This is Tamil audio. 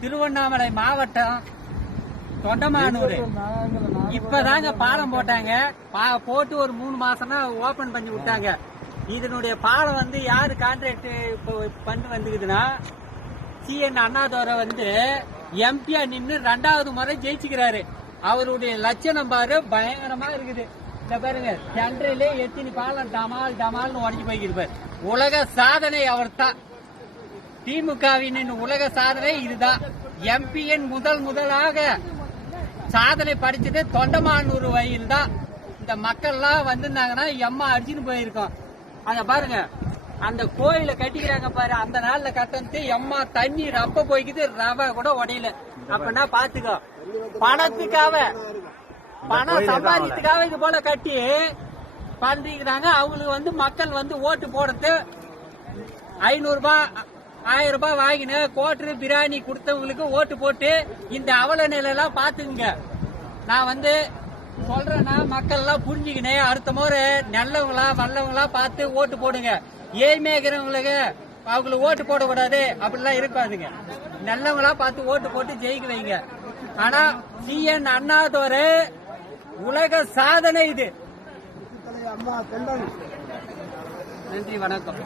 திருவண்ணாமலை மாவட்டம் தொண்டமானூர் இப்பதாங்க பாலம் போட்டாங்க. போட்டு ஒரு 3 மாசம் தான் ஓபன் பண்ணி விட்டாங்க. இதனுடைய பாலம் வந்து யாரு கான்ட்ராக்ட் பண்ணி வந்துக்குதுன்னா CN அண்ணாதுரை வந்து எம்பியா நின்று 2வது முறை ஜெயிச்சுக்கிறாரு. அவருடைய லட்சணம் பாரு பயங்கரமா இருக்குது. இந்த பாருங்க சென்ட்ரலே எத்தினி பாலம் டமால் டமால்னு உடஞ்சி போய்க்கிருப்பார். உலக சாதனை அவர் தான். திமுகவின் உலக சாதனை இதுதான். எம்பிஎன் முதலாக சாதனை படிச்சது தொண்டமானூர் வயல் தான். இந்த மக்கள்லாம் வந்திருந்தாங்கன்னா எம்மா அடிச்சுன்னு போயிருக்கோம். அத பாருங்க அந்த கோயில கட்டிக்கிறாங்க பாரு. அந்த நாள்ல கட்டந்து எம்மா தண்ணி ரப்ப போய்க்குது, ரவ கூட உடையல. அப்படின்னா பாத்துக்கோ, பணத்துக்காக பணம் சம்பாதிக்கிறதுக்காக இது போல கட்டி பண்ணிக்கிறாங்க. அவங்களுக்கு வந்து மக்கள் வந்து ஓட்டு போடுறது 500 ரூபாய் 1000 ரூபாய் வாங்கின கோட்டரு பிரியாணி கொடுத்தவங்களுக்கு ஓட்டு போட்டு இந்த அவல நிலையெல்லாம் பாத்துங்க. நான் வந்து சொல்றேன்னா மக்கள் எல்லாம் புரிஞ்சுக்கினேன். அடுத்த முறை நல்லவங்களா வல்லவங்களா பார்த்து ஓட்டு போடுங்க. ஏழ்மையாகிறவங்களுக்கு அவங்களுக்கு ஓட்டு போடக்கூடாது அப்படிலாம் இருக்காதுங்க. நல்லவங்களா பார்த்து ஓட்டு போட்டு ஜெயிக்க வைங்க. ஆனா CN அண்ணாதுரை உலக சாதனை இது. நன்றி, வணக்கம்.